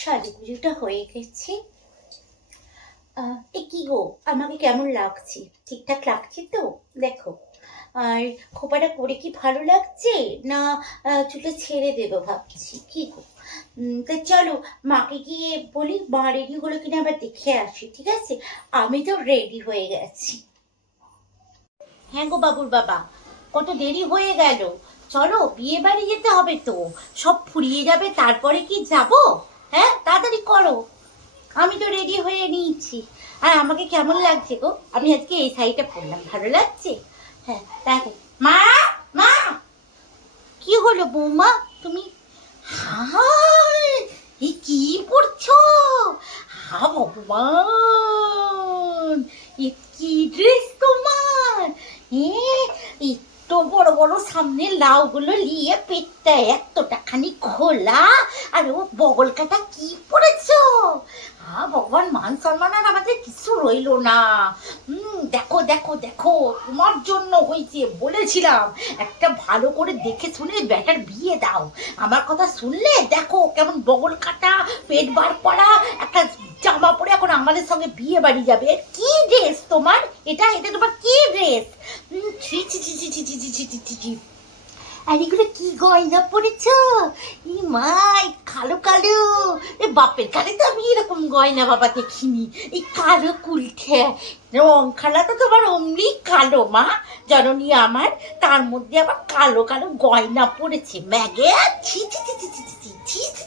সাজু পুজোটা হয়ে গেছে। এ কি গো? আমাকে কেমন লাগছে? ঠিকঠাক লাগছে তো? দেখো। আর খোপাটা করে কি ভালো লাগছে? না চুলটা ছেড়ে দেবো ভাবছি। কি গো? তা চলো, মাকে গিয়ে বলি, মা রেডি হলো কিনা আবার দেখে আসি, ঠিক আছে? আমি তো রেডি হয়ে গেছি। হ্যাঁ গো বাবুর বাবা, কত দেরি হয়ে গেল। চলো, বিয়ে বাড়ি যেতে হবে তো। সব ফুরিয়ে যাবে, তারপরে কি যাব? হ্যাঁ তাড়াতাড়ি করো। আমি তো রেডি হয়ে নিয়েছি। আর আমাকে কেমন লাগছে গো? আমি আজকে এই শাড়িটা পরলাম, ভালো লাগছে? হ্যাঁ দেখো। মা মা! কি হলো বৌমা? তুমি হাই কি পড়ছো হা, ভগবান! এ কি ড্রেস তোমার? একটু বড় বড় সামনে লাউগুলো নিয়ে পেটটা এতটাখানি খোলা আর ও বগল কাটা কি পড়েছো? হা ভগবান, মান সম্মান আর আমাদের কিছু রইল না। হুম, দেখো দেখো দেখো, তোমার জন্য হয়েছে, বলেছিলাম। একটা ভালো করে দেখে শুনে ব্যাটার বিয়ে দাও। আমার কথা শুনলে দেখো কেমন বগল কাটা পেট বার করা, একটা জামা পরে এখন আমাদের সঙ্গে বিয়ে বাড়ি যাবে কি ড্রেস তোমার এটা এটা তোমার কি ড্রেস ছি ছি ছি ছি ছি ছি ছি ছি ছি ছি আর এগুলো কি গয়না পড়েছ ই মাই কালো কালো এ বাপের কালে তো আমি এরকম গয়না বাবা দেখিনি এই কালো কুলঠে রং খালা তো তোমার অমনি কালো মা জননী আমার তার মধ্যে আবার কালো কালো গয়না পড়েছে ম্যাগে ছি ছি ছি ছি ছি ছি ছি ছি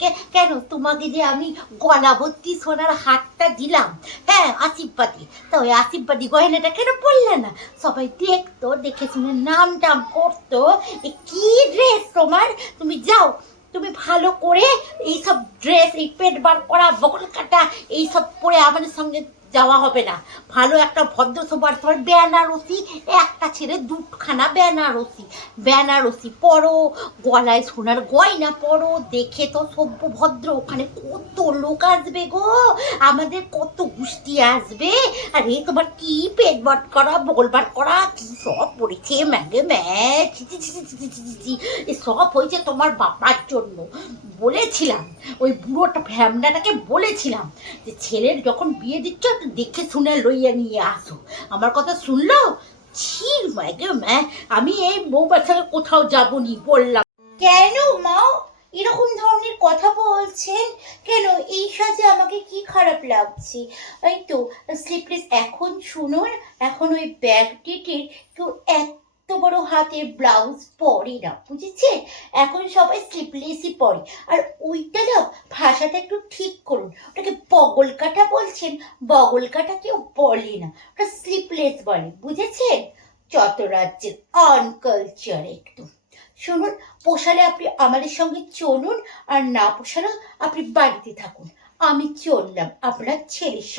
থেকে কেন? তোমাকে যে আমি গলা ভর্তি সোনার হাতটা দিলাম। হ্যাঁ আশীর্বাদী। তা ওই আশীর্বাদী গয়নাটা কেন পড়লে না? সবাই দেখতো, দেখে শুনে নাম টাম করতো, এ কী ড্রেস তোমার? তুমি যাও, তুমি ভালো করে এইসব ড্রেস এই পেট বার করা বকল কাটা, এইসব পরে আমাদের সঙ্গে যাওয়া হবে না। ভালো একটা ভদ্র সবার তোমার বেনারসি, একটা ছেড়ে দুখানা বেনারসি। বেনারসি পরো, গলায় সোনার গয়না পরো, দেখে তো সভ্য ভদ্র। ওখানে কত লোক আসবে গো? আমাদের কত গুষ্টি আসবে? আর এ তোমার কি পেট বট করা, বলবার করা, কি সব পড়েছে? ম্যাগে ম্যাচ সব হয়েছে তোমার বাবার জন্য। বলেছিলাম, ওই বুড়োটা ফ্যামনাটাকে বলেছিলাম যে, ছেলের যখন বিয়ে দিচ্ছ দেখে শুনে লইয়া নিয়ে আসো। আমার কথা শুনলো? ছিল আমি এই বউ বাচ্চাকে কোথাও যাব নি, বললাম। কেন মা? এরকম ধরনের কথা বলছেন কেন? এই সাজে আমাকে কি খারাপ লাগছে? এই তো স্লিপলেস এখন শুনুন, এখন ওই ব্যাগটিটির কেউ এত বড় হাতের ব্লাউজ পরে না বুঝেছে এখন সবাই স্লিপলেসই পরে। আর ওইটা না ভাষাটা একটু ঠিক করুন। ওটাকে বগল কাটা বলছেন, বগল কাটা কেউ বলে না। ওটা স্লিপলেস বলে, বুঝেছেন? যত রাজ্যের অনকালচার একটু শুনুন, পোষালে আপনি আমাদের সঙ্গে চলুন, আর না পোষালে আপনি বাড়িতে থাকুন। আমি চললাম আপনার ছেলের সঙ্গে।